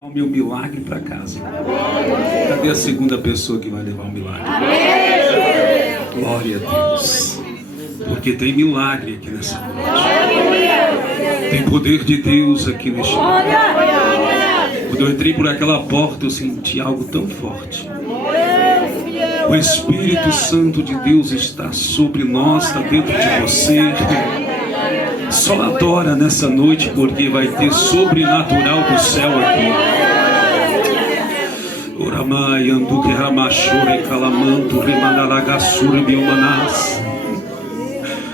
O meu milagre para casa. Cadê a segunda pessoa que vai levar o milagre? Glória a Deus. Porque tem milagre aqui nessa noite. Tem poder de Deus aqui neste lugar. Quando eu entrei por aquela porta, eu senti algo tão forte. O Espírito Santo de Deus está sobre nós, está dentro de você. Só adora nessa noite, porque vai ter sobrenatural do céu aqui. Oramai, Anduque, Ramachore, Calamanto, Remanalagassure, Biomanás.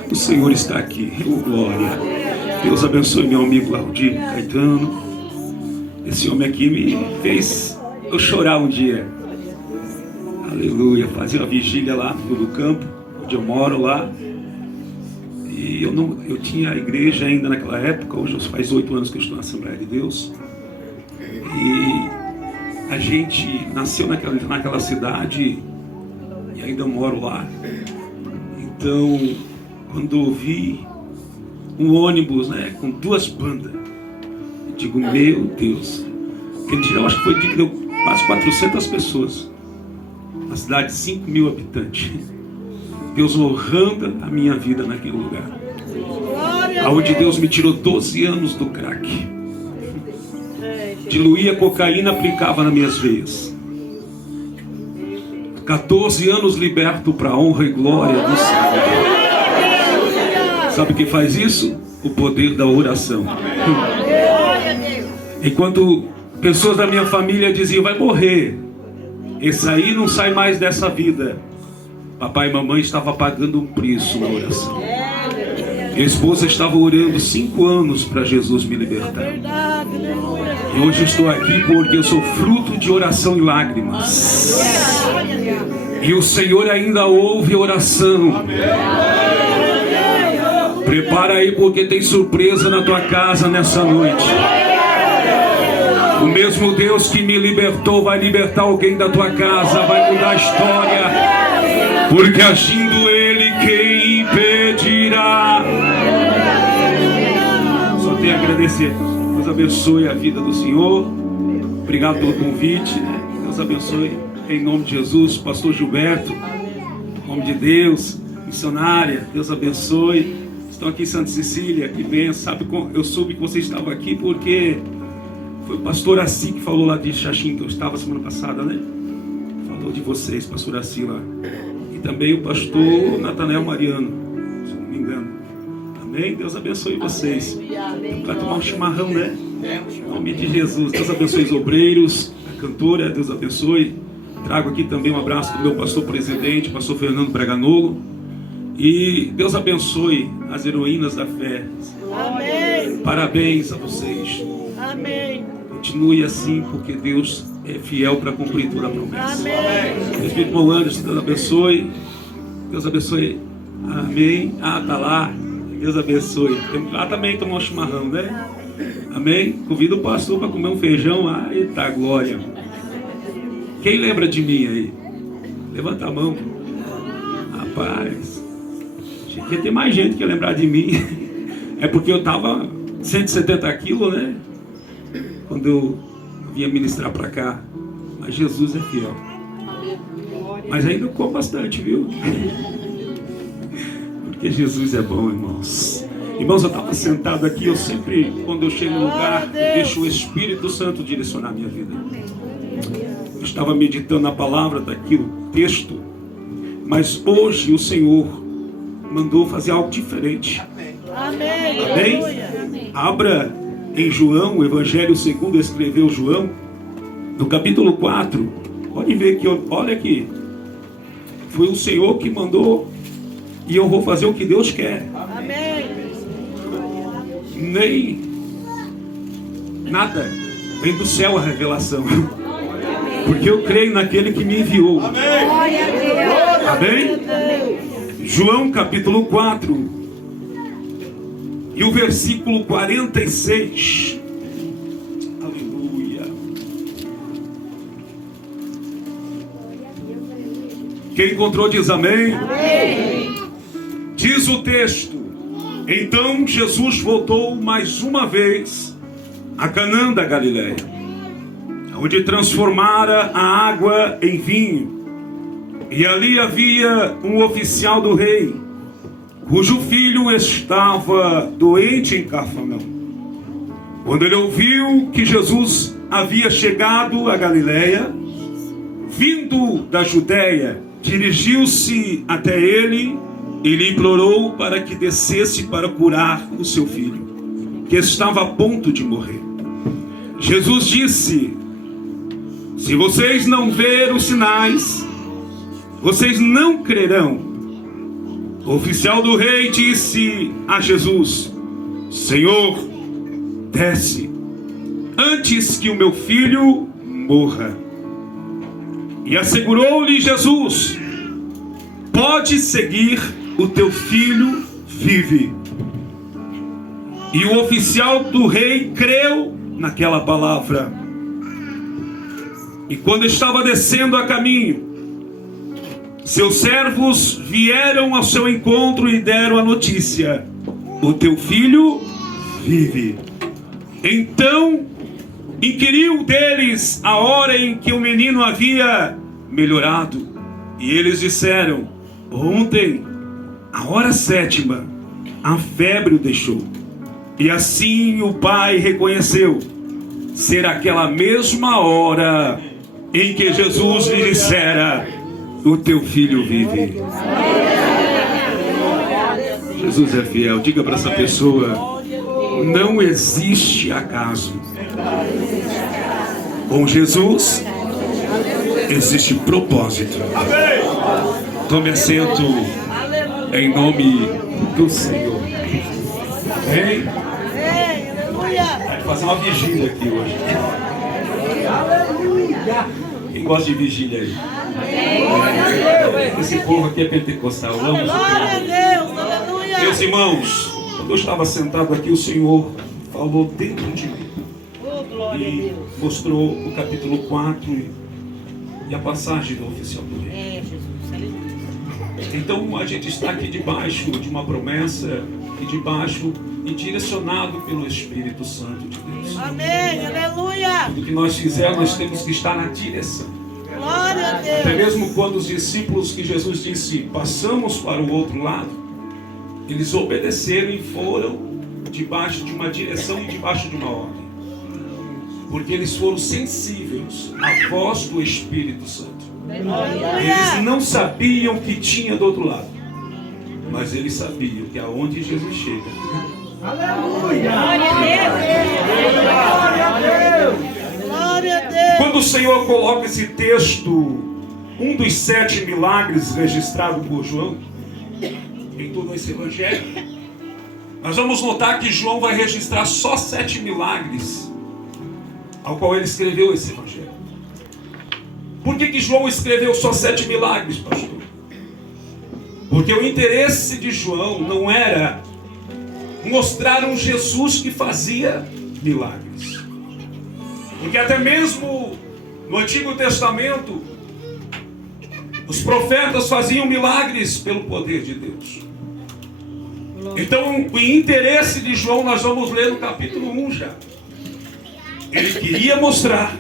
O Senhor está aqui, oh glória. Deus abençoe meu amigo Claudio Caetano. Esse homem aqui me fez eu chorar um dia. Aleluia, fazia uma vigília lá no campo, onde eu moro lá. E eu tinha a igreja ainda naquela época. Hoje faz 8 anos que eu estou na Assembleia de Deus. E a gente nasceu naquela cidade e ainda moro lá. Então, quando eu vi um ônibus, com 2 bandas, eu digo, meu Deus. Aquele dia eu acho que foi dia que deu quase 400 pessoas. Uma cidade de 5.000 habitantes. Deus honrando a minha vida naquele lugar. Aonde Deus me tirou 12 anos do crack. Diluía cocaína, aplicava nas minhas veias. 14 anos liberto para a honra e glória do Senhor. Sabe o que faz isso? O poder da oração. Enquanto pessoas da minha família diziam, vai morrer, esse aí não sai mais dessa vida. Papai e mamãe estavam pagando um preço na oração. Minha esposa estava orando 5 anos para Jesus me libertar. E hoje eu estou aqui porque eu sou fruto de oração e lágrimas. E o Senhor ainda ouve oração. Prepara aí, porque tem surpresa na tua casa nessa noite. O mesmo Deus que me libertou vai libertar alguém da tua casa, vai mudar a história. Porque agindo Ele, quem impedirá? Só tenho a agradecer. Deus abençoe a vida do Senhor. Obrigado pelo convite. Deus abençoe em nome de Jesus. Pastor Gilberto, em nome de Deus. Missionária, Deus abençoe. Estão aqui em Santa Cecília, que benção. Eu soube que você estava aqui porque foi o pastor Assi que falou lá de Xaxim, que eu estava semana passada, Falou de vocês, pastor Assi lá. E também o pastor Natanael Mariano, se não me engano. Amém? Deus abençoe vocês. Vai tomar um chimarrão, Em nome de Jesus. Deus abençoe os obreiros, a cantora, Deus abençoe. Trago aqui também um abraço do meu pastor presidente, pastor Fernando Braganolo. E Deus abençoe as heroínas da fé. Amém. Parabéns a vocês. Amém. Continue assim, porque Deus é fiel para cumprir toda a promessa. Amém. Espírito bom, Anderson, Deus abençoe. Deus abençoe. Amém. Tá lá. Deus abençoe. Lá também tomar um chimarrão, Amém. Convido o pastor para comer um feijão. Eita glória. Quem lembra de mim aí? Levanta a mão. Rapaz, achei que ia ter mais gente que ia lembrar de mim. É porque eu estava 170 quilos, quando eu vinha ministrar para cá. Mas Jesus é fiel. Mas ainda como bastante, viu? Porque Jesus é bom, irmãos. Irmãos, eu estava sentado aqui. Eu sempre, quando eu chego no lugar, eu deixo o Espírito Santo direcionar a minha vida. Eu estava meditando na palavra daquilo, texto. Mas hoje o Senhor mandou fazer algo diferente. Amém. Amém? Abra em João, o Evangelho segundo escreveu João, no capítulo 4. Pode ver que, olha aqui. Foi o Senhor que mandou. E eu vou fazer o que Deus quer. Amém. Nem nada. Vem do céu a revelação. Porque eu creio naquele que me enviou. Amém? João capítulo 4. E o versículo 46. Aleluia. Quem encontrou diz amém. Amém. Diz o texto: então Jesus voltou mais uma vez a Canaã da Galileia. onde transformara a água em vinho. E ali havia um oficial do rei, cujo filho estava doente em Cafarnaum. Quando ele ouviu que Jesus havia chegado a Galiléia, vindo da Judéia, dirigiu-se até ele e lhe implorou para que descesse para curar o seu filho, que estava a ponto de morrer. Jesus disse: se vocês não verem os sinais, vocês não crerão. O oficial do rei disse a Jesus: Senhor, desce, antes que o meu filho morra. E assegurou-lhe Jesus: pode seguir, o teu filho vive. E o oficial do rei creu naquela palavra. E quando estava descendo a caminho, seus servos vieram ao seu encontro e deram a notícia: o teu filho vive. Então inquiriu deles a hora em que o menino havia melhorado. E eles disseram: ontem, a hora 7ª, a febre o deixou. E assim o pai reconheceu ser aquela mesma hora em que Jesus lhe dissera: o teu filho vive. Jesus é fiel. Diga para essa pessoa: não existe acaso. Com Jesus existe propósito. Tome assento em nome do Senhor. Amém? Vai fazer uma vigília aqui hoje. Quem gosta de vigília aí? Esse povo aqui é pentecostal. Vamos. Meus irmãos, quando eu estava sentado aqui, o Senhor falou dentro de mim e mostrou o capítulo 4 e a passagem do oficial do rei. Então a gente está aqui debaixo de uma promessa e debaixo e direcionado pelo Espírito Santo de Deus. Amém, aleluia. Tudo que nós fizermos, nós temos que estar na direção. Glória a Deus. Até mesmo quando os discípulos que Jesus disse: passamos para o outro lado, eles obedeceram e foram debaixo de uma direção e debaixo de uma ordem, porque eles foram sensíveis à voz do Espírito Santo. Eles não sabiam o que tinha do outro lado, mas eles sabiam que aonde Jesus chega, Aleluia. Glória a Deus. Glória a Deus. Quando o Senhor coloca esse texto, um dos 7 milagres registrados por João em todo esse evangelho, nós vamos notar que João vai registrar só 7 milagres ao qual ele escreveu esse evangelho. Por que João escreveu só 7 milagres, pastor? Porque o interesse de João não era mostrar um Jesus que fazia milagres. Porque até mesmo no Antigo Testamento, os profetas faziam milagres pelo poder de Deus. Então, o interesse de João, nós vamos ler no capítulo 1 já. Ele queria mostrar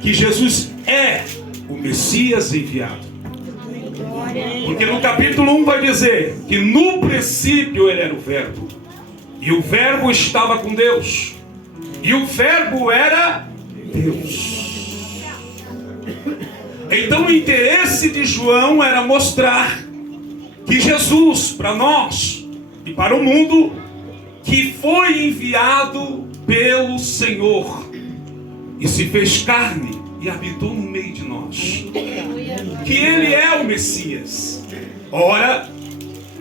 que Jesus é o Messias enviado. Porque no capítulo 1 vai dizer que no princípio ele era o Verbo, e o Verbo estava com Deus, e o Verbo era Deus. Então o interesse de João era mostrar que Jesus, para nós e para o mundo, que foi enviado pelo Senhor e se fez carne e habitou no meio de nós, que Ele é o Messias. Ora,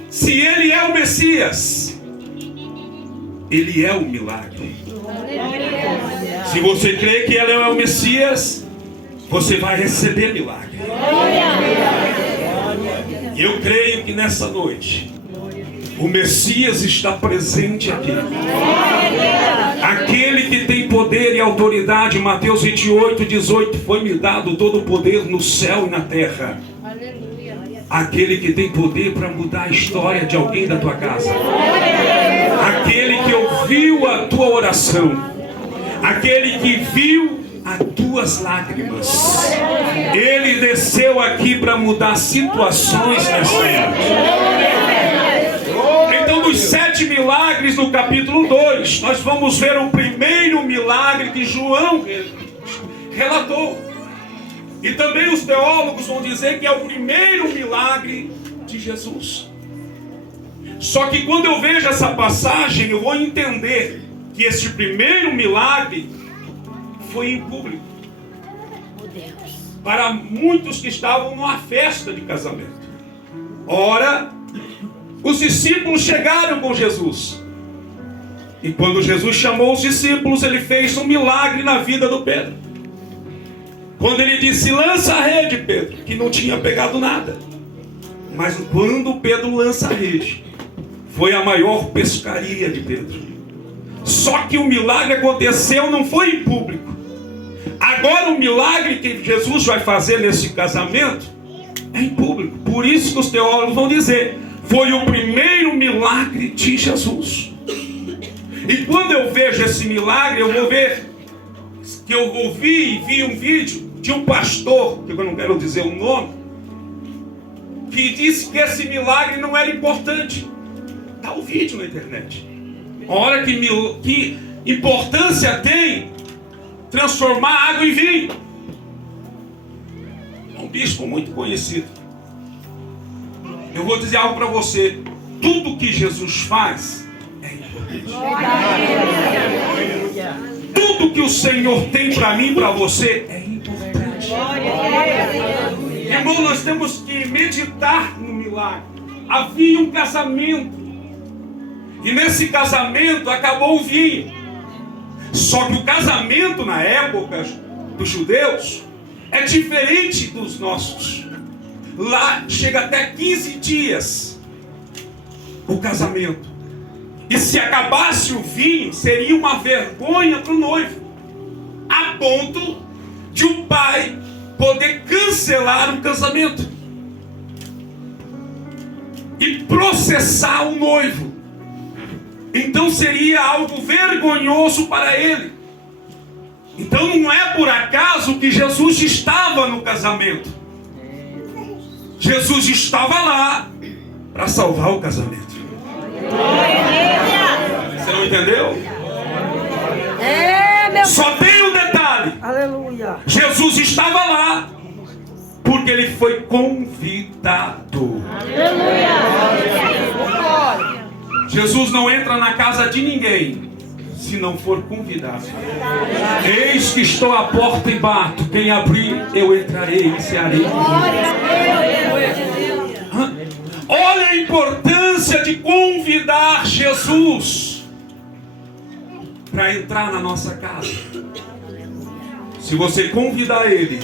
se Ele é o Messias, Ele é o milagre. Se você crê que Ele é o Messias, você vai receber milagre. E eu creio que nessa noite o Messias está presente aqui. Aquele que tem poder e autoridade. Mateus 28:18, foi-me dado todo o poder no céu e na terra. Aquele que tem poder para mudar a história de alguém da tua casa. Aquele que ouviu a tua oração. Aquele que viu a tua tuas lágrimas. Ele desceu aqui para mudar situações nessa noite. Então, dos 7 milagres no capítulo 2, nós vamos ver o primeiro milagre que João relatou. E também os teólogos vão dizer que é o primeiro milagre de Jesus. Só que quando eu vejo essa passagem, eu vou entender que este primeiro milagre foi em público. Para muitos que estavam numa festa de casamento. Ora, os discípulos chegaram com Jesus. E quando Jesus chamou os discípulos, ele fez um milagre na vida do Pedro. Quando ele disse, lança a rede, Pedro, que não tinha pegado nada. Mas quando Pedro lança a rede, foi a maior pescaria de Pedro. Só que o milagre aconteceu, não foi em público. Agora o milagre que Jesus vai fazer nesse casamento é em público. Por isso que os teólogos vão dizer, foi o primeiro milagre de Jesus. E quando eu vejo esse milagre, eu vou ver que eu ouvi e vi um vídeo de um pastor, que eu não quero dizer o nome, que disse que esse milagre não era importante. Está o vídeo na internet. Olha que importância tem transformar água em vinho. É um bispo muito conhecido. Eu vou dizer algo para você. Tudo que Jesus faz é importante. Tudo que o Senhor tem para mim e para você é importante. Irmão, nós temos que meditar no milagre. Havia um casamento. E nesse casamento acabou o vinho. Só que o casamento na época dos judeus é diferente dos nossos. Lá chega até 15 dias o casamento. E se acabasse o vinho, seria uma vergonha para o noivo. A ponto de o pai poder cancelar o casamento. E processar o noivo. Então seria algo vergonhoso para ele. Então não é por acaso que Jesus estava no casamento. Jesus estava lá para salvar o casamento. Você não entendeu? Só tem um detalhe. Aleluia. Jesus estava lá porque ele foi convidado. Jesus não entra na casa de ninguém se não for convidado. Eis que estou à porta e bato. Quem abrir, eu entrarei e cearei. Olha a importância de convidar Jesus para entrar na nossa casa. Se você convidar Ele,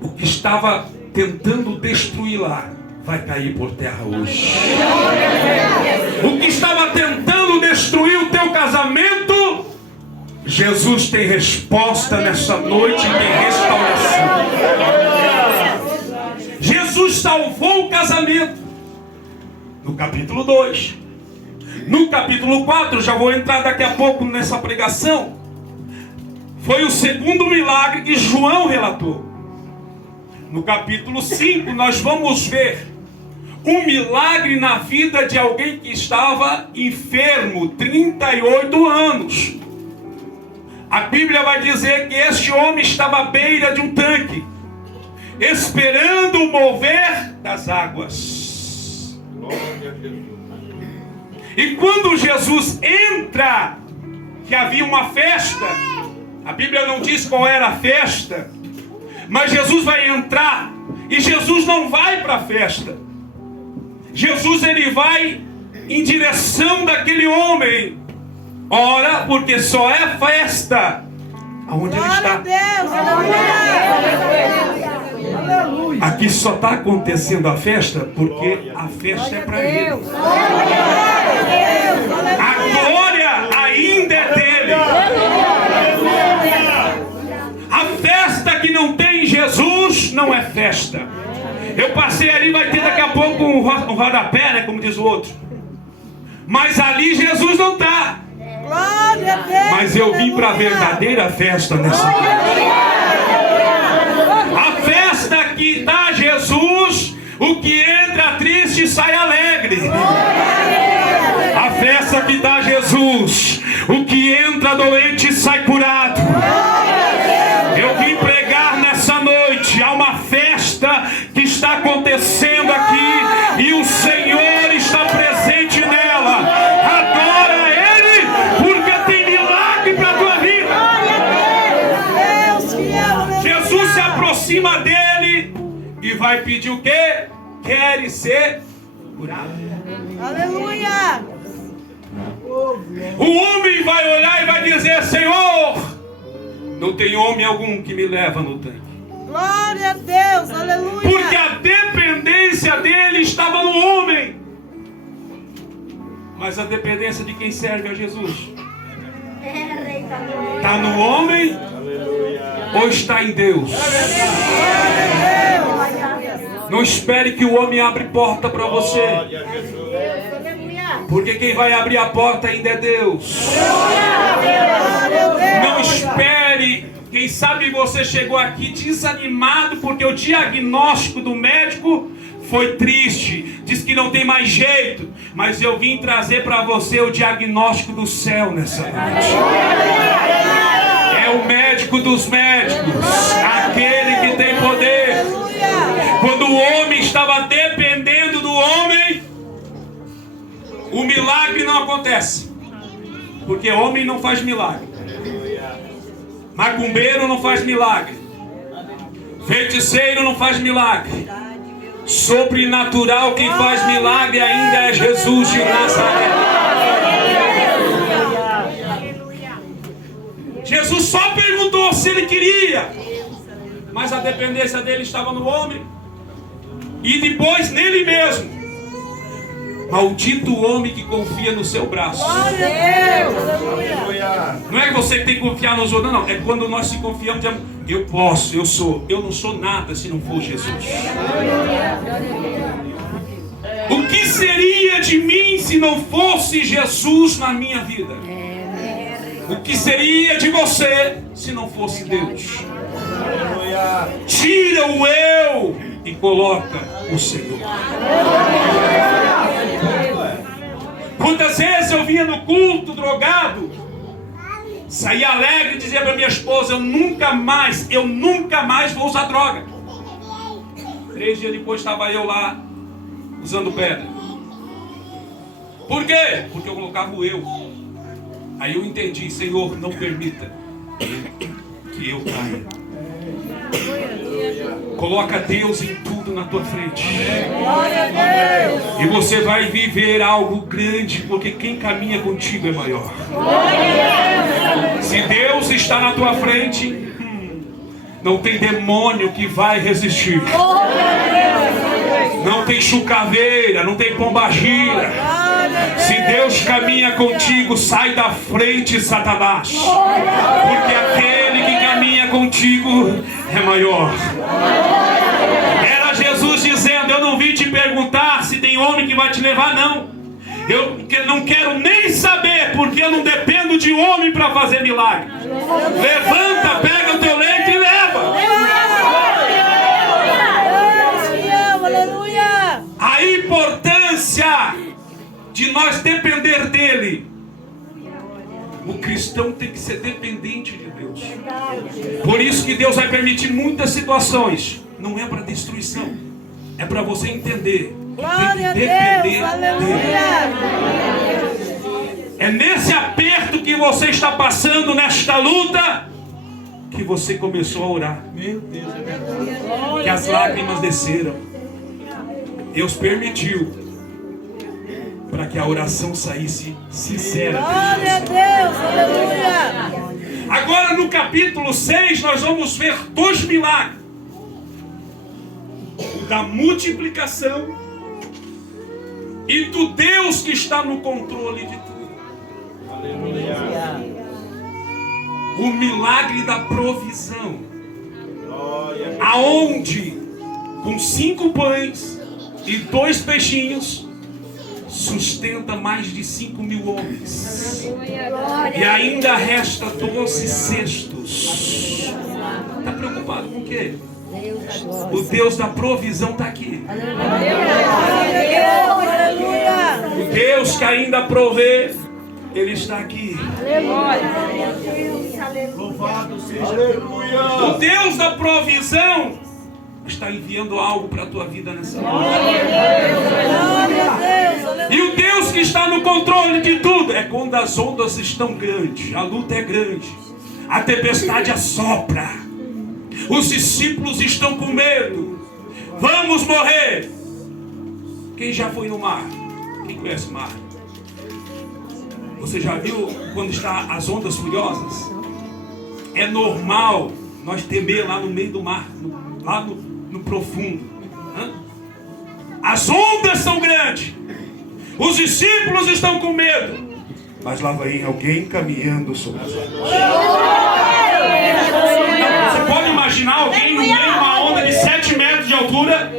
o que estava tentando destruir lá vai cair por terra hoje. O que estava tentando destruir o teu casamento, Jesus tem resposta nessa noite e tem restauração. Jesus salvou o casamento no capítulo 2. No capítulo 4, já vou entrar daqui a pouco nessa pregação, foi o segundo milagre que João relatou. No capítulo 5 nós vamos ver um milagre na vida de alguém que estava enfermo 38 anos. A Bíblia vai dizer que este homem estava à beira de um tanque, esperando o mover das águas. E quando Jesus entra, que havia uma festa, a Bíblia não diz qual era a festa, mas Jesus vai entrar, e Jesus não vai para a festa. Jesus ele vai em direção daquele homem. Ora, porque só é festa aonde ele está. Aqui só está acontecendo a festa porque a festa é para ele. A glória ainda é dele. A festa que não tem Jesus não é festa. Eu passei ali, vai ter daqui a pouco um rodapé, né, como diz o outro. Mas ali Jesus não está. Mas eu vim para a verdadeira festa nessa noite. doente sai alegre. A festa que dá Jesus. O que entra doente sai curado. Eu vim pregar nessa noite. Há uma festa que está acontecendo aqui e o Senhor está presente nela. Adora Ele, porque tem milagre para a tua vida. Jesus se aproxima dele e vai pedir o quê? Queres ser curado? Aleluia. O homem vai olhar e vai dizer: Senhor, não tem homem algum que me leva no tanque. Glória a Deus, aleluia. Porque a dependência dele estava no homem. Mas a dependência de quem serve a Jesus está no homem ou está em Deus? Não espere que o homem abra porta para você, porque quem vai abrir a porta ainda é Deus. Não espere. Quem sabe você chegou aqui desanimado porque o diagnóstico do médico foi triste, diz que não tem mais jeito, mas eu vim trazer para você o diagnóstico do céu nessa noite. É o médico dos médicos, aquele que tem poder. Quando o homem estava dependendo do homem, o milagre não acontece, porque homem não faz milagre, macumbeiro não faz milagre, feiticeiro não faz milagre. Sobrenatural, quem faz milagre ainda é Jesus de Nazaré. Jesus só perguntou se ele queria, mas a dependência dele estava no homem e depois nele mesmo. Maldito o homem que confia no seu braço. Glória a Deus. Não é você que tem que confiar nos outros, não. É quando nós se confiamos, eu posso, eu sou. Eu não sou nada se não for Jesus. O que seria de mim se não fosse Jesus na minha vida? O que seria de você se não fosse Deus? Tira o eu e coloca o Senhor. Quantas vezes eu vinha no culto drogado, saía alegre e dizia para minha esposa: eu nunca mais vou usar droga. 3 dias depois estava eu lá usando pedra. Por quê? Porque eu colocava o eu. Aí eu entendi: Senhor, não permita que eu caia. Coloca Deus em tudo na tua frente. Glória a Deus. E você vai viver algo grande, porque quem caminha contigo é maior. Se Deus está na tua frente, não tem demônio que vai resistir. Não tem chucaveira, não tem pombagira. Se Deus caminha contigo, sai da frente, Satanás. Porque aquele que caminha contigo é maior. Era Jesus dizendo: eu não vim te perguntar se tem homem que vai te levar, não. Eu não quero nem saber, porque eu não dependo de homem para fazer milagre. Levanta, pega o teu leite e leva. A importância de nós depender dele. O cristão tem que ser dependente de Deus. Por isso que Deus vai permitir muitas situações. Não é para destruição, é para você entender. Glória a Tem que depender Deus, dele. aleluia. É nesse aperto que você está passando, nesta luta, que você começou a orar. Meu Deus, é verdade. Que as lágrimas desceram. Deus permitiu para que a oração saísse sincera. Glória a Deus, aleluia. Agora no capítulo 6 nós vamos ver 2 milagres. O da multiplicação e do Deus que está no controle de tudo. Aleluia. O milagre da provisão. Aonde com 5 pães e 2 peixinhos sustenta mais de 5.000 homens. E ainda resta 12 cestos. Está preocupado com o quê? O Deus da provisão está aqui. O Deus que ainda provê, Ele está aqui. Louvado seja Deus. O Deus da provisão está enviando algo para a tua vida nessa noite. E o Deus que está no controle de tudo é quando as ondas estão grandes, a luta é grande, a tempestade assopra, os discípulos estão com medo, vamos morrer. Quem já foi no mar? Quem conhece o mar? Você já viu quando está as ondas furiosas? É normal nós temer lá no meio do mar, lá no profundo. As ondas são grandes, os discípulos estão com medo, mas lá vem alguém caminhando sobre as ondas. Você pode imaginar alguém no meio de uma onda de 7 metros de altura,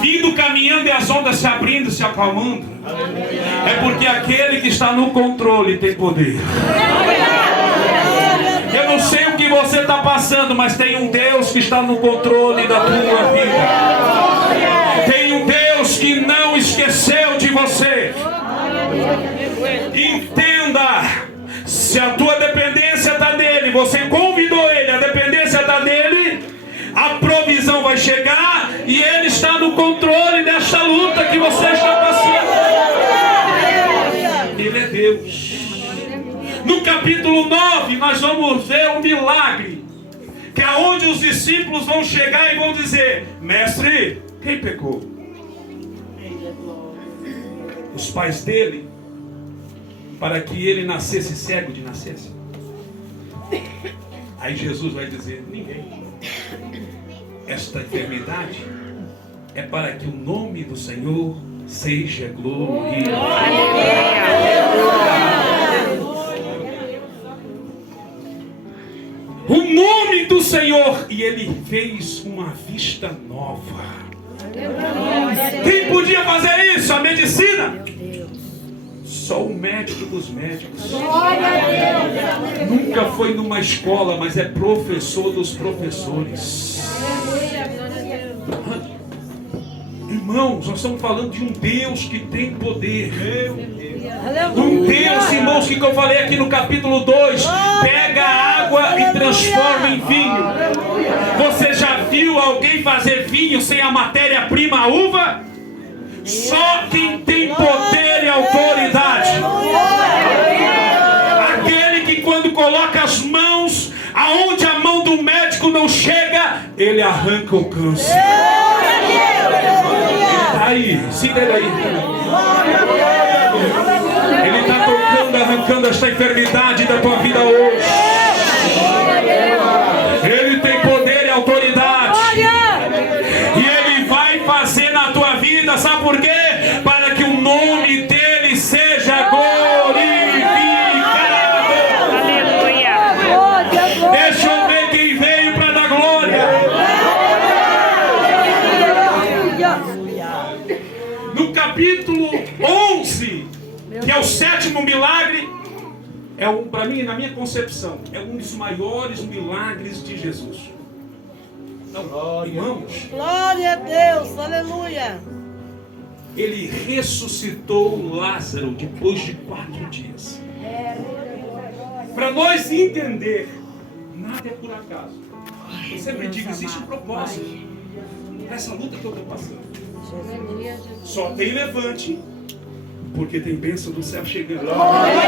vindo caminhando e as ondas se abrindo, se acalmando? É porque aquele que está no controle tem poder. Eu não sei o que você está passando, mas tem um Deus que está no controle da tua vida. Tem um Deus que não esqueceu de você. Entenda, se a tua dependência está nele, você convidou ele, a dependência está nele, a provisão vai chegar e ele está no controle desta luta que você está passando. Ele é Deus. No capítulo 9, nós vamos ver um milagre, que é onde os discípulos vão chegar e vão dizer: mestre, quem pecou? Os pais dele, para que ele nascesse cego de nascença? Aí Jesus vai dizer: ninguém. Esta enfermidade é para que o nome do Senhor seja glorificado. O nome do Senhor, e ele fez uma vista nova. Quem podia fazer isso? A medicina? Só o médico dos médicos. Nunca foi numa escola, mas é professor dos professores. Irmãos, nós estamos falando de um Deus que tem poder. Um Deus, irmãos, que eu falei aqui no capítulo 2, pega a água e transforma em vinho. Você já viu alguém fazer vinho sem a matéria-prima, a uva? Só quem tem poder e autoridade. Aquele que quando coloca as mãos aonde a mão do médico não chega, ele arranca o câncer. Ele está aí, siga ele aí. Ele está tocando, arrancando esta enfermidade da tua vida hoje. Ele tem poder e autoridade. E ele vai fazer na tua vida, sabe por quê? Para que o nome dele seja glorificado. Aleluia. Deixa eu ver quem veio para dar glória. No capítulo 11, que é o 7º milagre, para mim, na minha concepção, é um dos maiores milagres de Jesus. Então, irmãos, Glória a Deus, aleluia. Ele ressuscitou Lázaro depois de 4 dias. Para nós entender, nada é por acaso. Eu sempre digo, existe um propósito nessa luta que eu estou passando. Só tem levante, porque tem bênção do céu chegando. Glória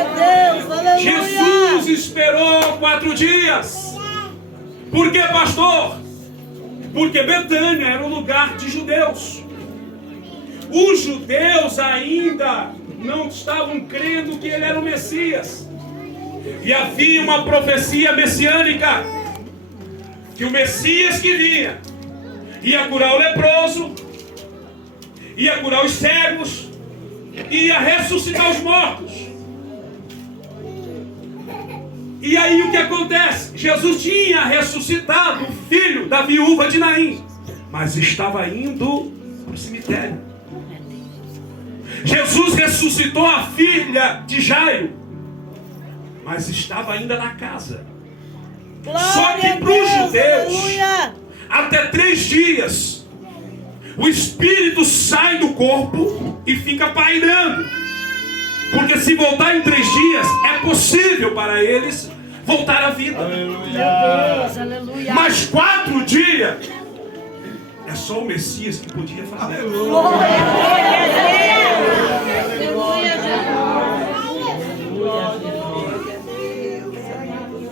a Deus, aleluia. Jesus esperou 4 dias. Por que, pastor? Porque Betânia era um lugar de judeus. Os judeus ainda não estavam crendo que ele era o Messias. E havia uma profecia messiânica, que o Messias que vinha ia curar o leproso, ia curar os cegos, ia ressuscitar os mortos. E aí o que acontece? Jesus tinha ressuscitado o filho da viúva de Naim, mas estava indo para o cemitério. Jesus ressuscitou a filha de Jairo, mas estava ainda na casa. Só que para os Deus. Aleluia. Até 3 dias, o espírito sai do corpo e fica pairando. Porque se voltar em 3 dias, é possível para eles voltar à vida. Deus, aleluia. Mas 4 dias, é só o Messias que podia fazer.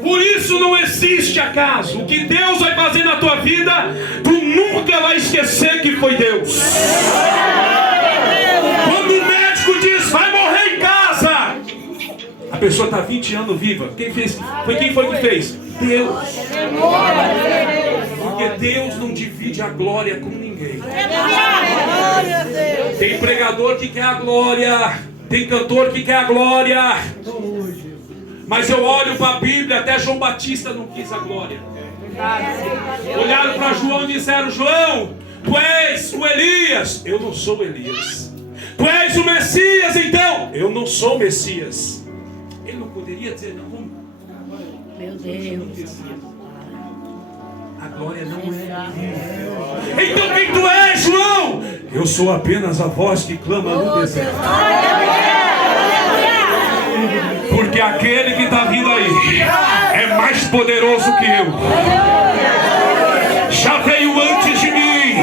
Por isso não existe acaso. O que Deus vai fazer na tua vida, tu nunca vai esquecer que foi Deus. Quando o médico diz, vai morrer em casa, a pessoa está 20 anos viva. Quem foi que fez? Deus. Porque Deus não divide a glória com ninguém. Tem pregador que quer a glória, tem cantor que quer a glória. Mas eu olho para a Bíblia, até João Batista não quis a glória. Olharam para João e disseram, João, tu és o Elias. Eu não sou Elias. Tu és o Messias, então. Eu não sou o Messias. Ele não poderia dizer, não. Meu Deus. A glória não é. Então quem tu és, João? Eu sou apenas a voz que clama no deserto. Porque aquele que está vindo aí é mais poderoso que eu. Já veio antes de mim.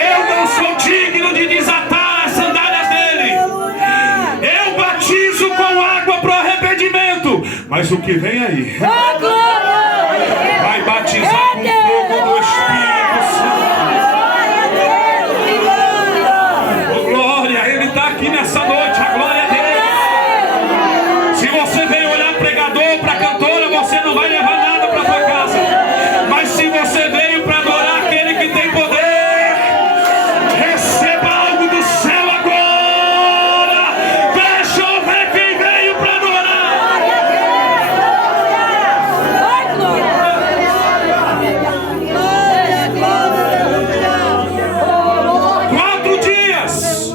Eu não sou digno de desatar as sandálias dele. Eu batizo com água para o arrependimento. Mas o que vem aí vai batizar com fogo do Espírito Santo. Oh, glória, ele está aqui nessa noite. A glória dele. Se você veio olhar pregador para cantora, você não vai levar nada para sua casa. Mas se você veio para adorar aquele que tem poder, receba algo do céu agora. Deixa eu ver quem veio para adorar. 4 dias.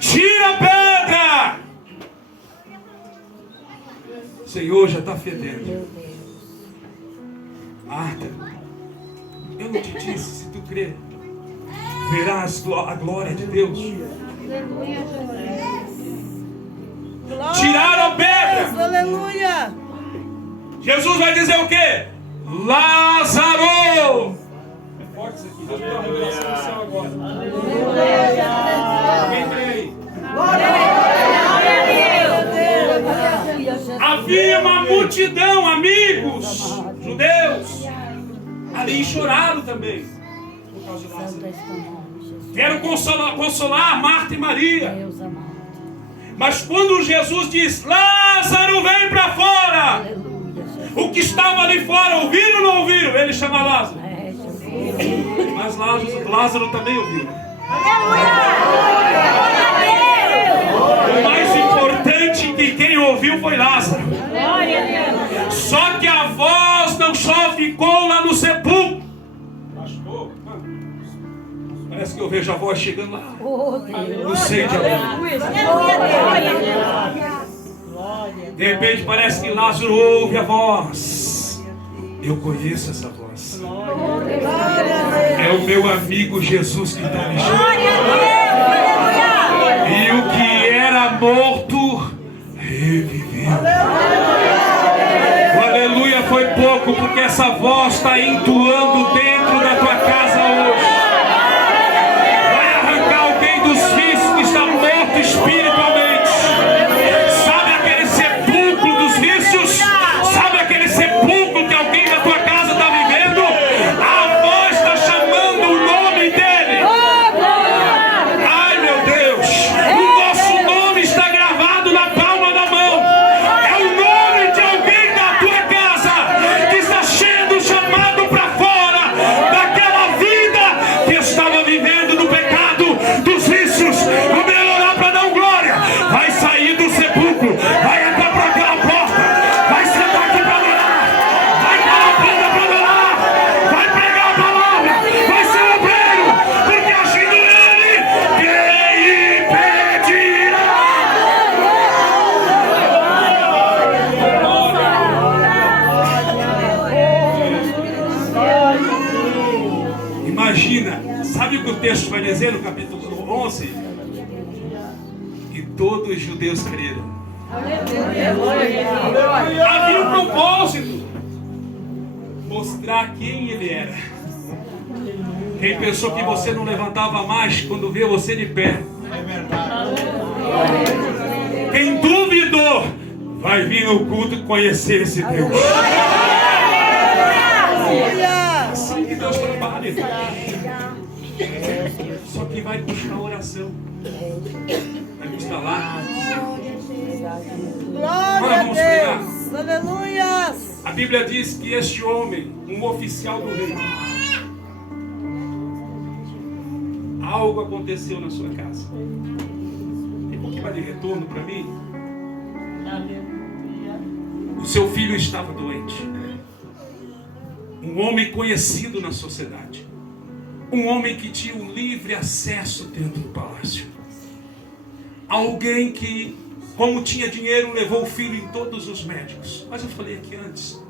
Tira a pedra. Senhor, já está fedendo. Marta, eu não te disse, se tu crer, verás a glória de Deus. Tiraram a pedra. Aleluia. Jesus vai dizer o quê? Lázaro. É forte isso aqui. Deus me dá uma revelação do céu agora. Alguém vem aí. Havia uma multidão, amigos judeus, ali choraram também por causa de Lázaro. Vieram consolar Marta e Maria. Mas quando Jesus diz, Lázaro, vem para fora, o que estava ali fora, ouviram ou não ouviram? Ele chama Lázaro. Mas Lázaro também ouviu. O mais importante que quem ouviu foi Lázaro. Só que a voz não só ficou lá no sepulcro. Pastor, parece que eu vejo a voz chegando lá. Não sei de onde. De repente parece que Lázaro ouve a voz. Eu conheço essa voz. É o meu amigo Jesus que está me chamando. E o que era morto reviveu. O aleluia foi pouco, porque essa voz está entoando dentro da tua casa hoje. Vai arrancar alguém dos vícios que está morto espiritualmente. Sabe aquele sepulcro dos vícios? Sabe aquele sepulcro que alguém da tua casa está vivendo? A voz está chamando o nome dele. Ai, meu Deus, o nosso nome está gravado na palma da mão. É o nome de alguém da tua casa que está sendo chamado para fora daquela vida que o texto vai dizer no capítulo 11? Que todos os judeus creram. Havia um propósito: mostrar quem ele era. Quem pensou que você não levantava mais quando vê você de pé? É verdade. Quem duvidou vai vir no culto conhecer esse Deus. Assim que Deus trabalha. Só que vai custar oração. Vai custar lá. Glória a Deus. Aleluia. A Bíblia diz que este homem, um oficial do rei, algo aconteceu na sua casa. Tem um pouquinho mais de retorno para mim. O seu filho estava doente. Um homem conhecido na sociedade. Um homem que tinha um livre acesso dentro do palácio. Alguém que, como tinha dinheiro, levou o filho em todos os médicos. Mas eu falei aqui antes,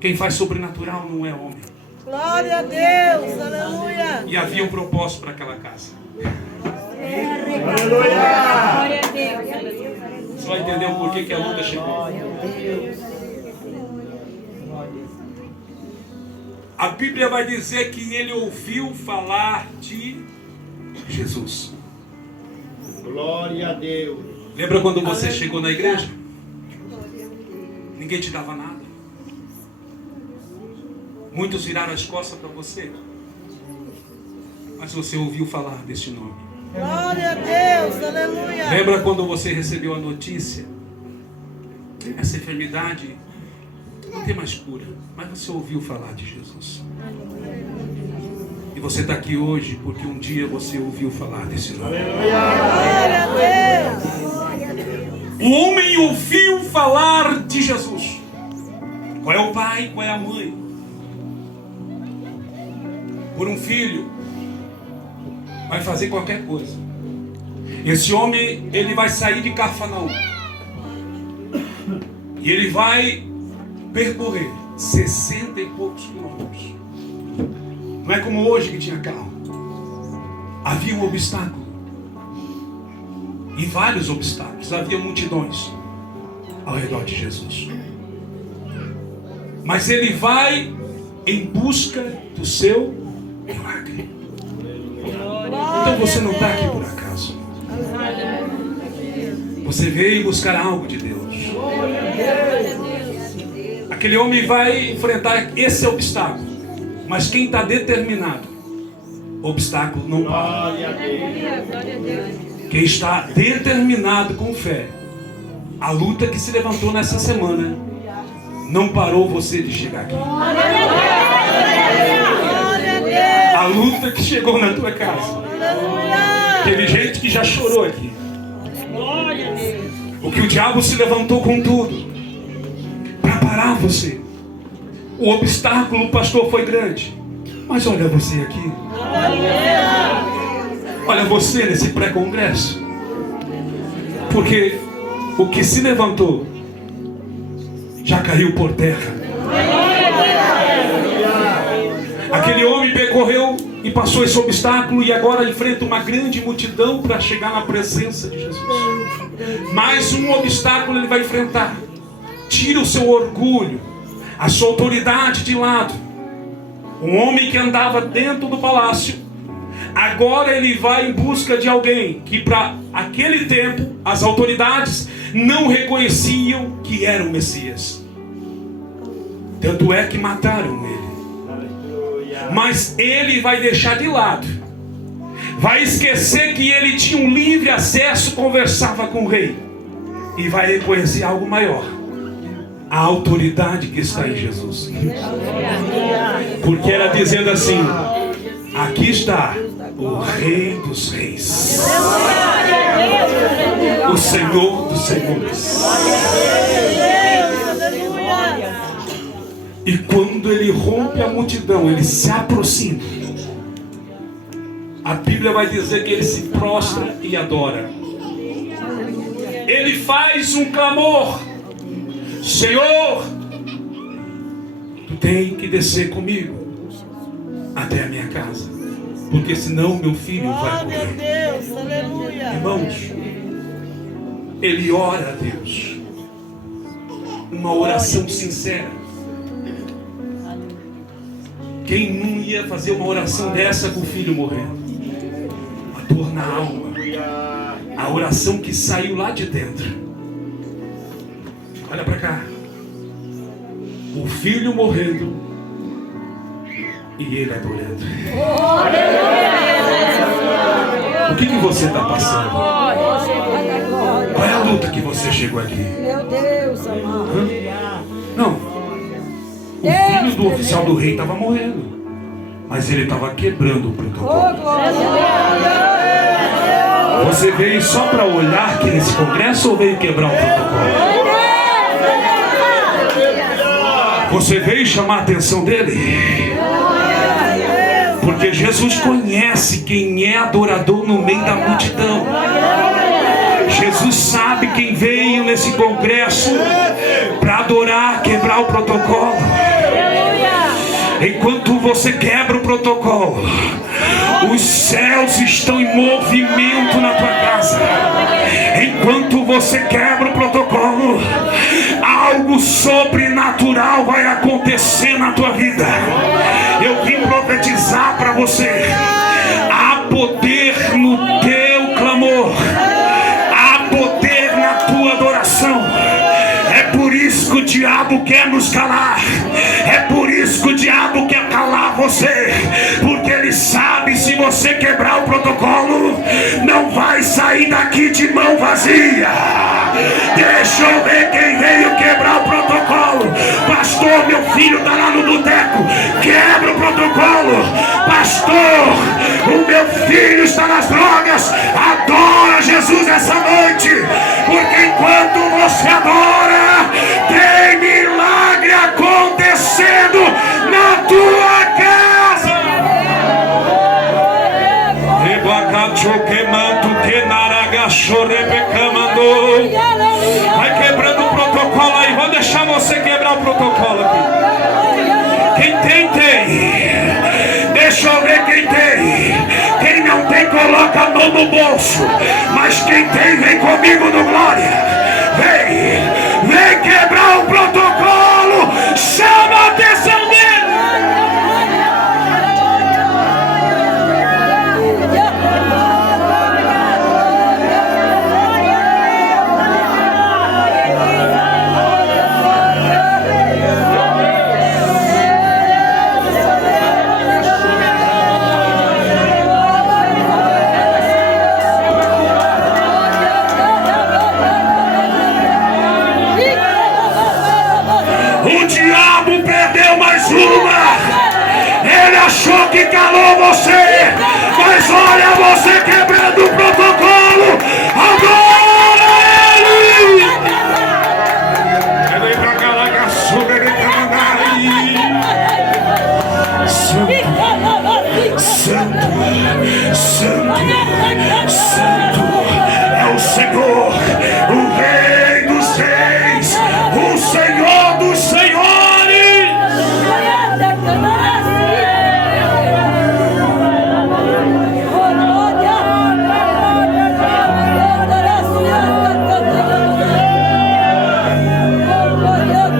quem faz sobrenatural não é homem. Glória a Deus. Aleluia. E havia um propósito para aquela casa. Glória a Deus. Você vai entender o porquê que a luta chegou. A Bíblia vai dizer que ele ouviu falar de Jesus. Glória a Deus. Lembra quando você chegou na igreja? Ninguém te dava nada. Muitos viraram as costas para você. Mas você ouviu falar deste nome. Glória a Deus. Aleluia. Lembra quando você recebeu a notícia? Essa enfermidade não tem mais cura. Mas você ouviu falar de Jesus. E você está aqui hoje porque um dia você ouviu falar desse nome. Glória a Deus. O homem ouviu falar de Jesus. Qual é o pai? Qual é a mãe? Por um filho, vai fazer qualquer coisa. Esse homem, ele vai sair de Cafarnaum. E ele vai percorrer 60 e poucos quilômetros. Não é como hoje que tinha carro. Havia um obstáculo. E vários obstáculos. Havia multidões ao redor de Jesus. Mas ele vai em busca do seu milagre. Então você não está aqui por acaso. Você veio buscar algo de Deus. Aquele homem vai enfrentar esse obstáculo. Mas quem está determinado, o obstáculo não para. Quem está determinado com fé, a luta que se levantou nessa semana não parou você de chegar aqui. A luta que chegou na tua casa. Teve gente que já chorou aqui. Porque o diabo se levantou com tudo para parar você. O obstáculo, pastor, foi grande. Mas olha você aqui. Olha você nesse pré-congresso. Porque o que se levantou já caiu por terra. Aquele homem percorreu e passou esse obstáculo e agora enfrenta uma grande multidão para chegar na presença de Jesus. Mais um obstáculo ele vai enfrentar. Tira o seu orgulho, a sua autoridade de lado. Um homem que andava dentro do palácio, agora ele vai em busca de alguém que para aquele tempo as autoridades não reconheciam que era o Messias. Tanto é que mataram ele. Mas ele vai deixar de lado. Vai esquecer que ele tinha um livre acesso, conversava com o rei. E vai reconhecer algo maior. A autoridade que está em Jesus. Porque era dizendo assim: aqui está o Rei dos Reis, o Senhor dos Senhores. E quando ele rompe a multidão, ele se aproxima. A Bíblia vai dizer que ele se prostra e adora. Ele faz um clamor: Senhor, tu tem que descer comigo até a minha casa. Porque senão meu filho vai Glória a morrer. Deus, aleluia. Irmãos, ele ora a Deus. Uma oração sincera. Quem não ia fazer uma oração dessa com o filho morrendo? A dor na alma. A oração que saiu lá de dentro. Olha para cá. O filho morrendo e ele adorando. O que você está passando? Qual é a luta que você chegou aqui? Meu Deus, amado. Não. O filho do oficial do rei estava morrendo, mas ele estava quebrando o protocolo. Você veio só para olhar aqui nesse congresso ou veio quebrar o protocolo? Você veio chamar a atenção dele? Porque Jesus conhece quem é adorador no meio da multidão. Jesus sabe quem veio nesse congresso para adorar, quebrar o protocolo. Enquanto você quebra o protocolo, os céus estão em movimento na tua casa. Enquanto você quebra o protocolo, algo sobrenatural vai acontecer na tua vida. Eu vim profetizar para você: há poder no teu clamor, há poder na tua adoração. É por isso que o diabo quer nos calar. É por isso que o diabo quer calar você. Porque ele sabe, se você quebrar o protocolo, não vai sair daqui de mão vazia. Deixa eu ver quem veio quebrar o protocolo. Pastor, meu filho está lá no boteco. Quebra o protocolo. Pastor, o meu filho está nas drogas. Adora Jesus essa noite. Porque enquanto você adora, tem milagre acontecendo na tua casa. Vai quebrando o protocolo aí. Vou deixar você quebrar o protocolo aqui. Quem tem, tem. Deixa eu ver quem tem. Quem não tem, coloca a mão no bolso. Mas quem tem, vem comigo no glória. Vem quebrar o protocolo. Chama a atenção dele. O diabo perdeu mais uma. Ele achou que calou você, mas olha você quebrando o protocolo. Adora ele. Vem pra cá, lá, Santo, Santo, Santo é o Senhor, o Rei dos Reis, o Senhor dos Senhores.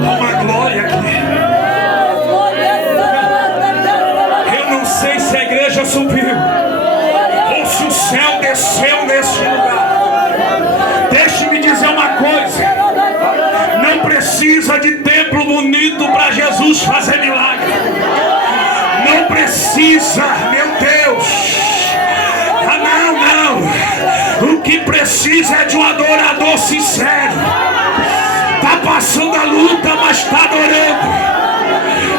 Toma glória aqui. Eu não sei se a igreja subiu ou se o céu desceu nesse lugar. Deixe-me dizer uma coisa: não precisa de templo bonito para Jesus fazer milagre. Não precisa, meu Deus. Não. O que precisa é de um adorador sincero. Está passando a luta, mas está adorando.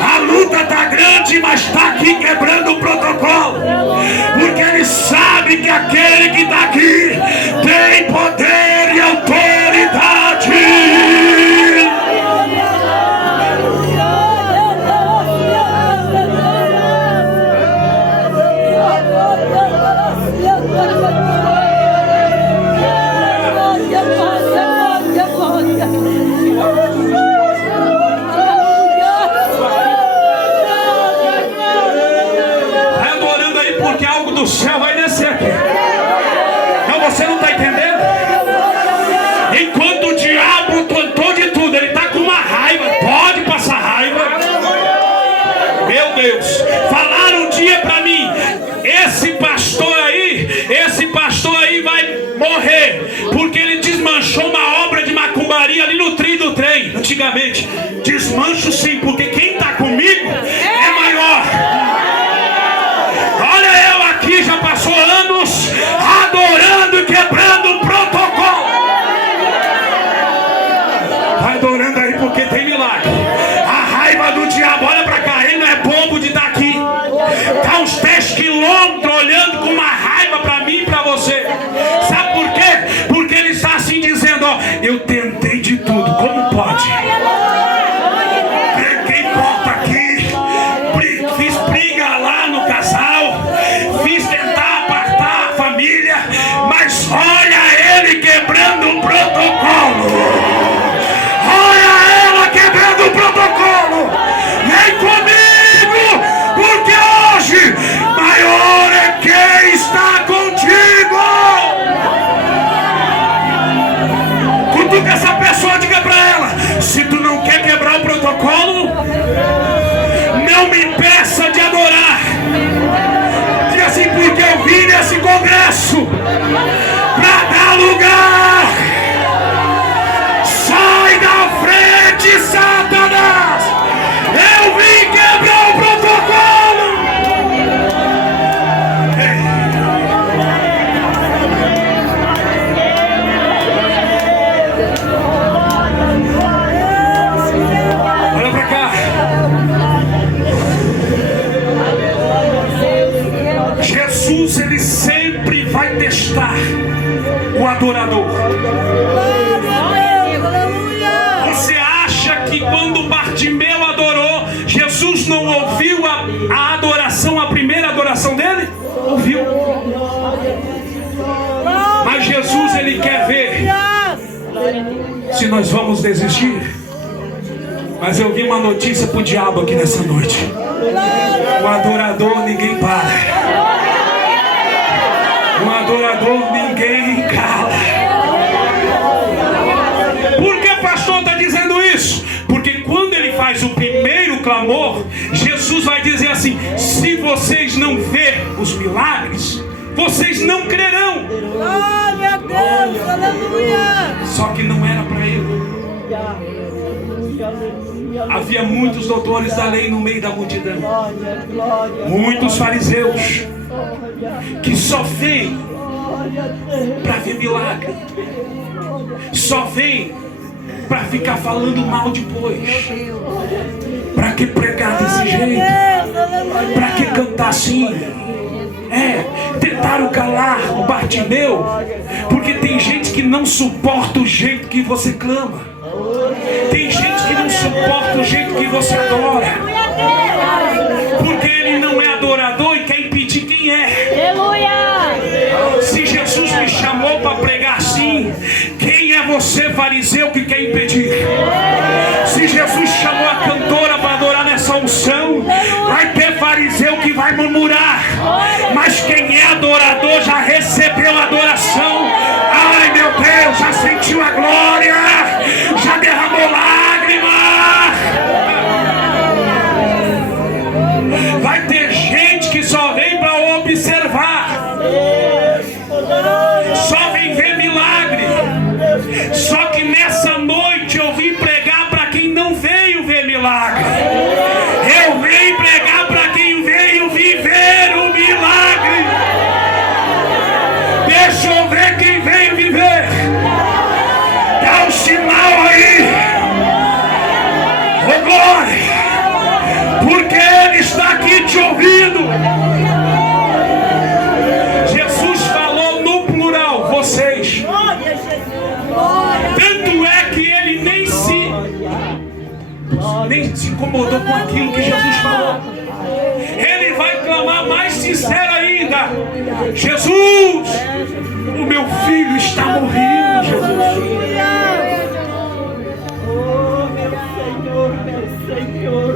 A luta está grande, mas está aqui quebrando o protocolo. Porque ele sabe que aquele que está aqui tem poder e autoridade. Vai adorando aí, porque algo Deus, falaram um dia para mim: esse pastor aí vai morrer, porque ele desmanchou uma obra de macumbaria ali no trilho do trem. Antigamente, desmancho sim, porque quem está comigo é maior. Olha, eu aqui já passou anos adorando e quebrando o protocolo. Vai adorando aí porque tem milagre. A raiva do diabo, olha pra cá, ele não é bobo de estar aqui. Tá uns 10 quilômetros olhando com uma raiva pra mim e pra você. Sabe por quê? Porque ele está assim dizendo: ó, eu tentei de tudo, como pode? Quem importa aqui? Fiz briga lá no casal, fiz tentar apartar a família, mas olha ele quebrando o protocolo. Olha ela quebrando o protocolo. Vem comigo, porque hoje maior é quem está contigo. Cutuca essa pessoa, diga pra ela: se tu não quer quebrar o protocolo, não me impeça de adorar. Diga assim: porque eu vim nesse congresso pra dar lugar. Sai da frente, Satanás! Eu vim quebrar o protocolo! Ei. Olha pra cá. Jesus, ele sempre vai testar o adorador. Você acha que quando Bartimeu adorou, Jesus não ouviu a adoração, a primeira adoração dele? Ouviu. Mas Jesus, ele quer ver se nós vamos desistir. Mas eu vi uma notícia pro diabo aqui nessa noite: o adorador ninguém para. O adorador ninguém cala. Por que o pastor está dizendo isso? Porque quando ele faz o primeiro clamor, Jesus vai dizer assim: se vocês não verem os milagres, vocês não crerão. Glória a Deus, aleluia. Só que não era para ele. Havia muitos doutores da lei no meio da multidão, muitos fariseus, que só vêm para ver milagre, só vêm para ficar falando mal depois. Para que pregar desse jeito? Para que cantar assim? Tentaram calar o Bartimeu, porque tem gente que não suporta o jeito que você clama. Tem gente que não suporta o jeito que você adora, porque ele não é adorador e quer impedir quem é. Se Jesus me chamou para pregar assim, quem é você, fariseu, que quer impedir? Se Jesus chamou a cantora para adorar nessa unção, vai ter fariseu que vai murmurar. Mas quem é adorador já recebeu a adoração. Ai meu Deus, já sentiu a glória, já derramou lágrima. Vai ter gente que só vem para observar, só vem ver milagre. Só que nessa noite eu vim pregar para quem não veio ver milagre. Eu vim pregar para quem veio viver o milagre. Deixa eu ver quem veio viver. Dá um sinal aí. Ô glória, porque ele está aqui te ouvindo. Jesus falou no plural, vocês. Tanto é que ele nem se incomodou com aquilo que Jesus falou. Ele vai clamar mais sincero ainda: Jesus, o meu filho está morrendo, Jesus.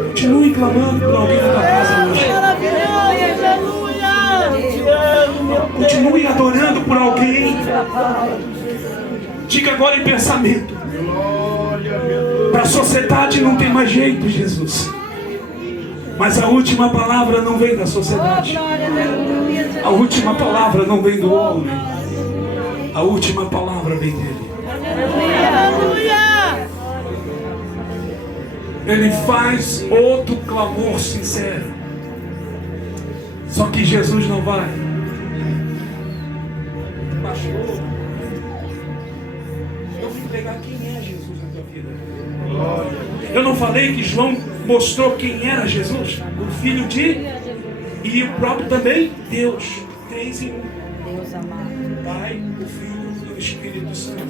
Continue clamando por alguém na tua casa hoje. Continue adorando por alguém. Diga agora em pensamento: para a sociedade não tem mais jeito, Jesus. Mas a última palavra não vem da sociedade. A última palavra não vem do homem. A última palavra vem dele. Aleluia! Ele faz outro clamor sincero. Só que Jesus não vai. Pastor, eu vim pregar quem é Jesus na tua vida. Eu não falei que João mostrou quem era Jesus? O Filho de... E o próprio também Deus. 3 em 1. Deus amado. O Pai, o Filho e o Espírito Santo.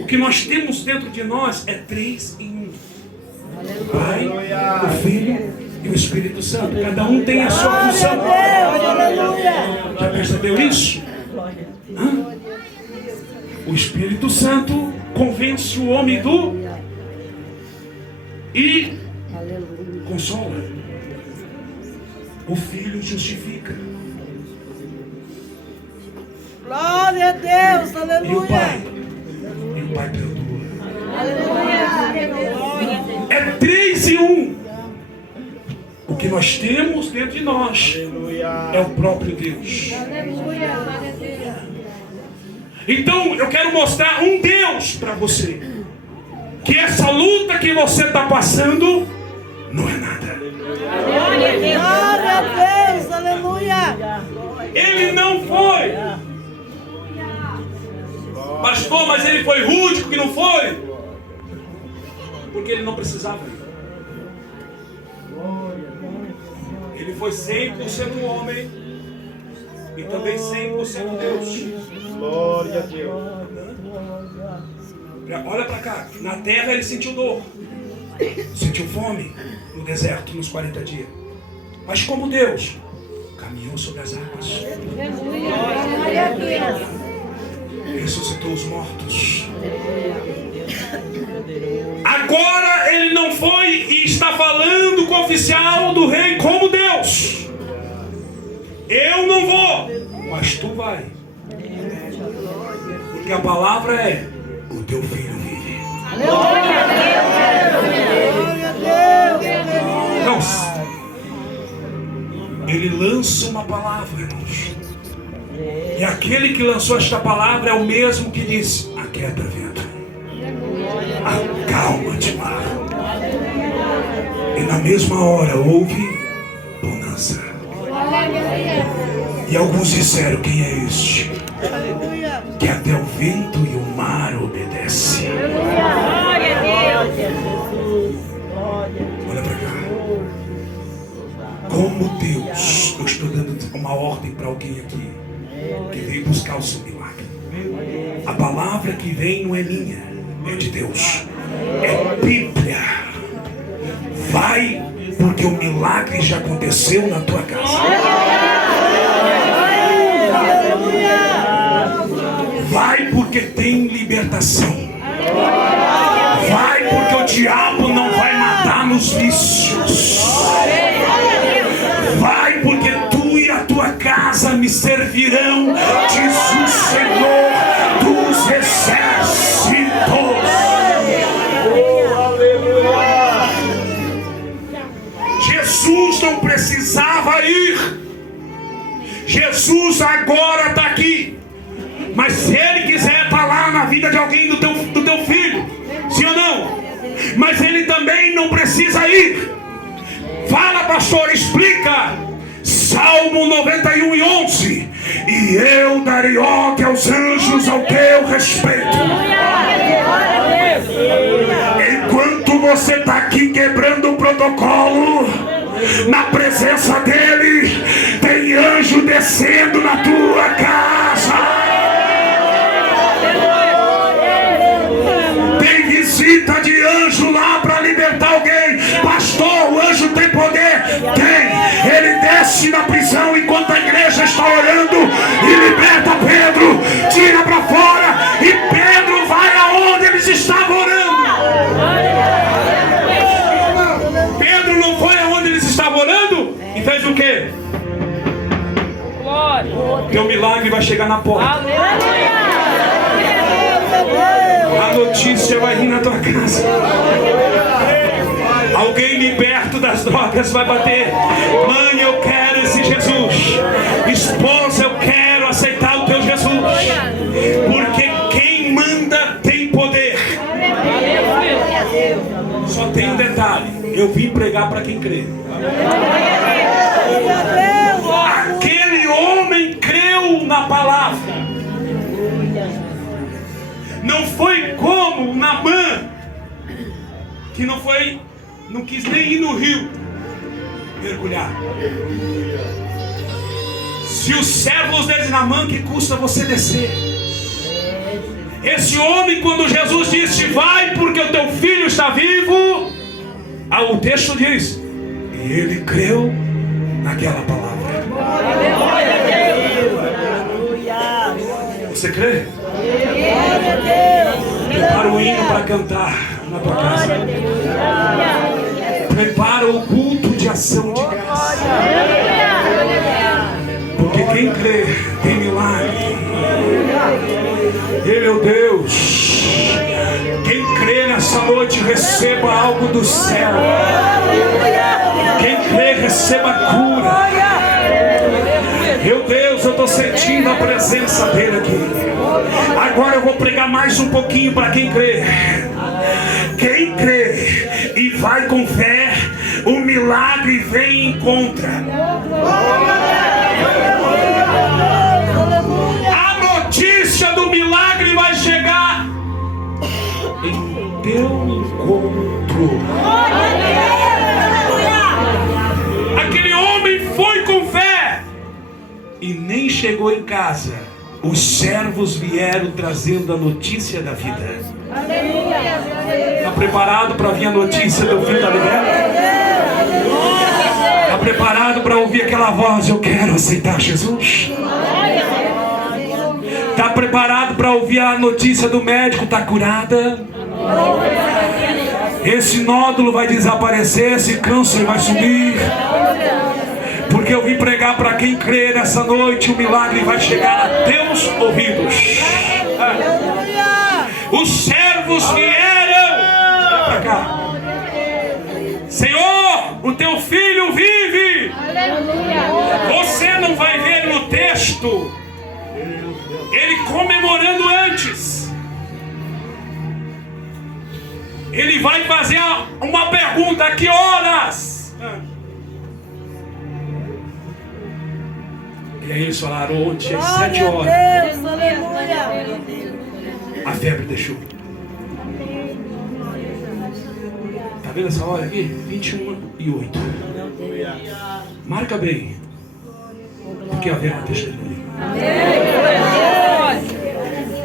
O que nós temos dentro de nós é 3 em 1. O Pai, o Filho e o Espírito Santo. Cada um tem a sua função. Já percebeu isso? Hã? O Espírito Santo convence o homem do e consola. O Filho justifica. Glória a Deus, E o aleluia. Pai? E o Pai perdoa. Aleluia. É 3 em 1. O que nós temos dentro de nós é o próprio Deus. Então eu quero mostrar um Deus para você. Que essa luta que você está passando não é nada. Glória a Deus, aleluia. Ele não foi. Pastor, mas ele foi rude porque não foi? Porque ele não precisava. Ele foi 100% homem e também 100% Deus. Glória a Deus. Olha para cá. Na terra ele sentiu dor. Sentiu fome no deserto nos 40 dias. Mas como Deus, caminhou sobre as águas. Ressuscitou os mortos. Agora ele não foi e está falando com o oficial do rei como Deus. Eu não vou, mas tu vai. Porque a palavra é: o teu filho vive. Glória a Deus. Não. Ele lança uma palavra, irmãos. E aquele que lançou esta palavra é o mesmo que disse: aquieta, vento. Acalma-te, mar. E na mesma hora houve bonança. E alguns disseram: quem é este? Que até o vento e o mar obedecem. Olha para cá. Como Deus, eu estou dando uma ordem para alguém aqui que veio buscar o seu milagre. A palavra que vem não é minha, é de Deus. É Bíblia. Vai, porque o milagre já aconteceu na tua casa. Vai, porque tem libertação. Vai, porque o diabo não vai matar nos vícios. Vai, porque tu e a tua casa me servirão, diz o Senhor dos exércitos. Jesus não precisava ir. Jesus agora está aqui. Mas se ele quiser estar lá na vida de alguém do teu filho, sim ou não? Mas ele também não precisa ir. Fala, pastor, explica. Salmo 91:11. E eu darei ordem aos anjos ao teu respeito. Enquanto você está aqui quebrando o protocolo, na presença dele, tem anjo descendo na tua casa. Tem visita de anjo lá para libertar alguém. Pastor, o anjo tem poder? Tem. Ele desce na prisão enquanto a igreja está orando e liberta Pedro, tira para fora, e Pedro vai aonde eles estavam orando. Pedro não foi aonde eles estavam orando e fez o quê? Teu milagre vai chegar na porta. A notícia vai vir na tua casa. Alguém liberto das drogas vai bater. Mãe, eu quero esse Jesus. Esposa, eu quero aceitar o teu Jesus. Porque quem manda tem poder. Só tem um detalhe: eu vim pregar para quem crê. Aquele homem creu na palavra. Não foi como Naamã, que não quis nem ir no rio mergulhar. Se os servos dele, Naamã, que custa você descer? Esse homem, quando Jesus disse: vai porque o teu filho está vivo, o texto diz: e ele creu naquela palavra. Você crê? Prepara o hino para cantar na tua casa. Prepara o culto de ação de graça. Porque quem crê tem milagre. Ele é o Deus. Quem crê nessa noite receba algo do céu. Quem crê receba cura. Meu Deus, eu estou sentindo a presença dele aqui. Agora eu vou pregar mais um pouquinho para quem crê. Quem crê e vai com fé, o milagre vem e encontra. A notícia do milagre vai chegar em teu encontro. Aquele homem foi com fé e nem chegou em casa. Os servos vieram trazendo a notícia da vida. Está preparado para vir a notícia do fim da vida? Está preparado para ouvir aquela voz: eu quero aceitar Jesus? Está preparado para ouvir a notícia do médico: está curada? Esse nódulo vai desaparecer, esse câncer vai sumir. Porque eu vim pregar para quem crê nessa noite: o milagre vai chegar a teus ouvidos. Os servos vieram para cá. Senhor, o teu filho vive. Você não vai ver no texto ele comemorando antes. Ele vai fazer uma pergunta: a que horas? E aí eles falaram: ontem às 7 horas. A febre deixou. Tá vendo essa hora aqui? 21h08. Marca bem. Porque a febre testemunha.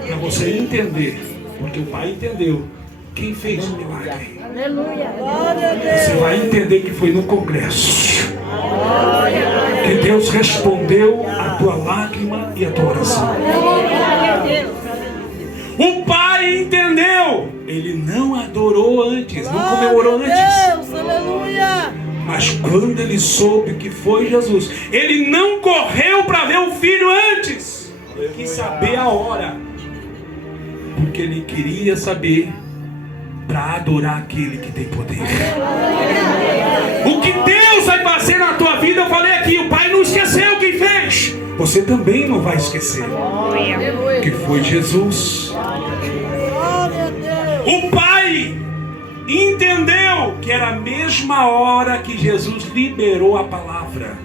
Para você entender. Porque o Pai entendeu quem fez o milagre. Você vai entender que foi no congresso que Deus respondeu a tua lágrima e a tua oração. O Pai entendeu. Ele não adorou antes, não comemorou antes. Mas quando ele soube que foi Jesus, ele não correu para ver o filho antes. Ele quis saber a hora, porque ele queria saber para adorar aquele que tem poder. O que Deus vai fazer na tua vida, eu falei aqui: o Pai não esqueceu quem fez. Você também não vai esquecer que foi Jesus. O Pai entendeu que era a mesma hora que Jesus liberou a palavra.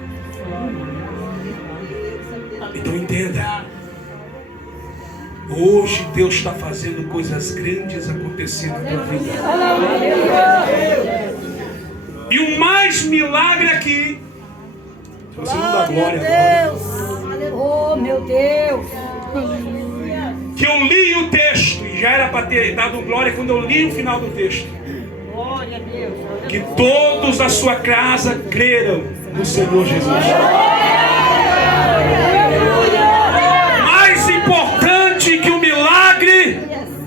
Então entenda: hoje Deus está fazendo coisas grandes acontecer na tua vida. E o mais milagre aqui, se você não dá glória agora, Oh, meu Deus. que eu li o texto e já era para ter dado glória quando eu li o final do texto. Glória a Deus. Que todos da sua casa creram no Senhor Jesus. Mais importante que o milagre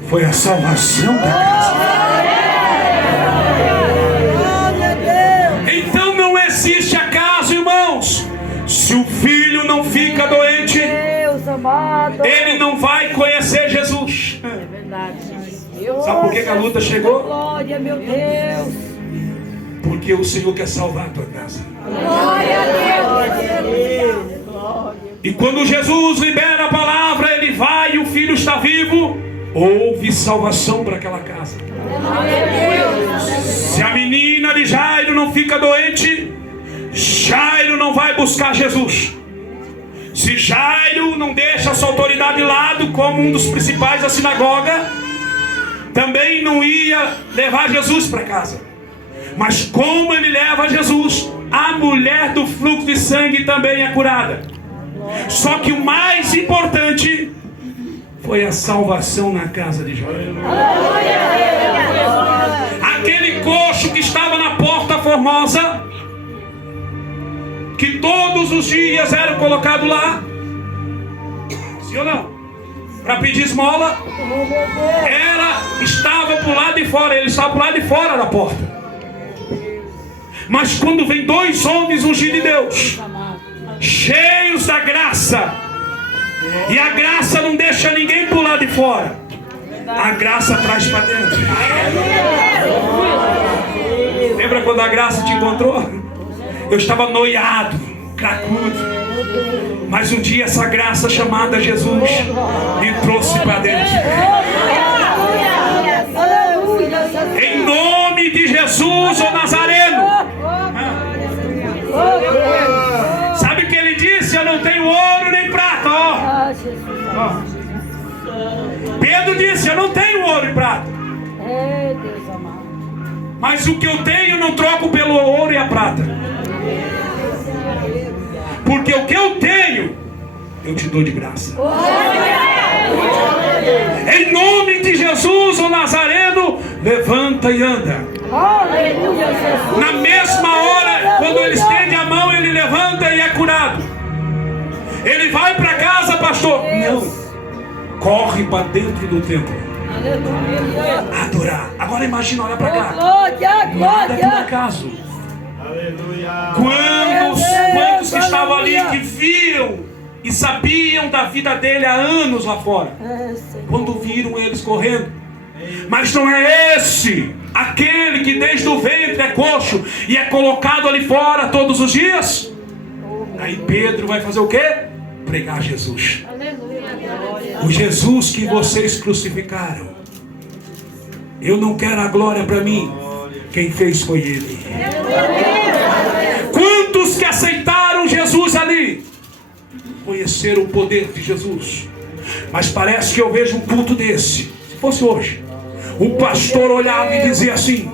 foi a salvação da casa. Então não existe acaso, irmãos. Se o filho não fica doente, Deus amado. ele não vai conhecer Jesus. É verdade. Sabe por que a luta chegou? Glória, meu Deus. Porque o Senhor quer salvar a tua casa. Glória a Deus. E quando Jesus libera a palavra, ele vai e o filho está vivo, houve salvação para aquela casa. Se a menina de Jairo não fica doente, Jairo não vai buscar Jesus. Se Jairo não deixa a sua autoridade de lado como um dos principais da sinagoga, também não ia levar Jesus para casa. Mas como ele leva Jesus, a mulher do fluxo de sangue também é curada. Só que o mais importante foi a salvação na casa de Jairo. Aquele coxo que estava na porta formosa, que todos os dias era colocado lá, sim ou não? Para pedir esmola, estava por lado de fora, ele estava por lado de fora da porta. Mas quando vem dois homens ungidos de Deus, cheios da graça, e a graça não deixa ninguém por lado de fora, a graça traz para dentro. Lembra quando a graça te encontrou? Eu estava noiado, cracudo, mas um dia essa graça chamada Jesus me trouxe para dentro. Em nome de Jesus, o Nazareno. Sabe o que ele disse? Eu não tenho ouro nem prata. Pedro disse: eu não tenho ouro e prata, mas o que eu tenho não troco pelo ouro e a prata. Porque o que eu tenho, eu te dou de graça. Em nome de Jesus, o Nazareno, levanta e anda. Na mesma hora, quando ele estende a mão, ele levanta e é curado. Ele vai para casa, pastor? Não. Corre para dentro do templo. Adorar. Agora imagina, olha para cá. Nada por acaso. Quantos que estavam ali que viam e sabiam da vida dele há anos lá fora, quando viram eles correndo? Mas não é esse aquele que desde o ventre é coxo e é colocado ali fora todos os dias? Aí Pedro vai fazer o quê? Pregar Jesus. O Jesus que vocês crucificaram. Eu não quero a glória para mim, quem fez foi ele. Quantos que aceitaram Jesus ali conheceram o poder de Jesus? Mas parece que eu vejo um culto desse. Se fosse hoje, o pastor olhava e dizia assim: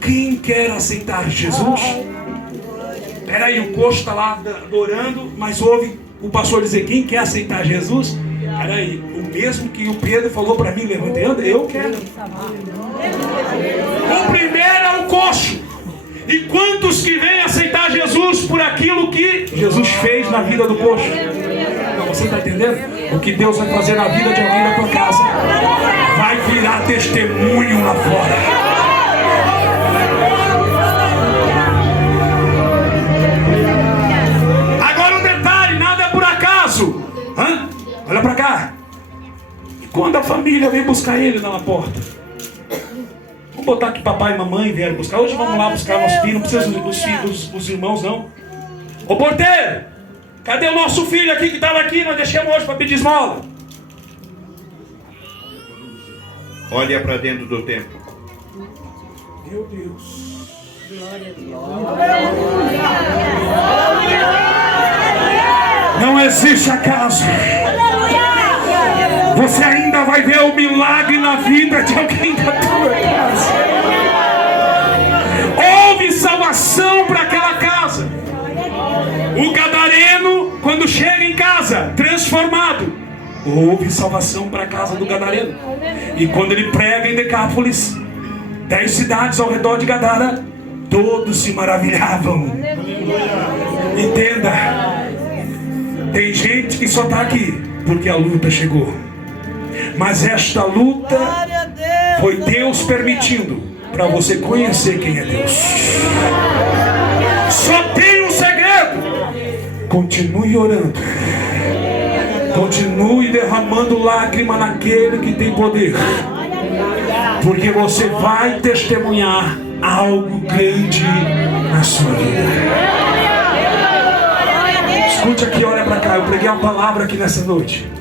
quem quer aceitar Jesus? Peraí, o coxo está lá adorando, mas ouve o pastor dizer: quem quer aceitar Jesus? Peraí, o mesmo que o Pedro falou para mim: levanta e anda, eu quero. O primeiro é o coxo. E quantos que vêm aceitar Jesus por aquilo que Jesus fez na vida do coxo? Então, você está entendendo? O que Deus vai fazer na vida de alguém na tua casa vai virar testemunho lá fora. Agora um detalhe, nada é por acaso. Olha para cá. E quando a família vem buscar ele na porta, vamos botar que papai e mamãe vieram buscar. Hoje vamos lá buscar nosso filho. Não precisa dos filhos, dos irmãos, não. Ô porteiro, cadê o nosso filho aqui que estava aqui? Nós deixamos hoje para pedir esmola. Olha para dentro do templo. Meu Deus. Não existe acaso. Você ainda vai ver o milagre na vida de alguém da tua casa. Houve salvação para aquela casa. O gadareno, quando chega em casa, transformado, houve salvação para a casa do gadareno. E quando ele prega em Decápolis, 10 cidades ao redor de Gadara, todos se maravilhavam. Entenda, tem gente que só está aqui porque a luta chegou. Mas esta luta foi Deus permitindo para você conhecer quem é Deus. Só tem um segredo: continue orando, continue derramando lágrima naquele que tem poder, porque você vai testemunhar algo grande na sua vida. Escute aqui, olha para cá. Eu preguei uma palavra aqui nessa noite.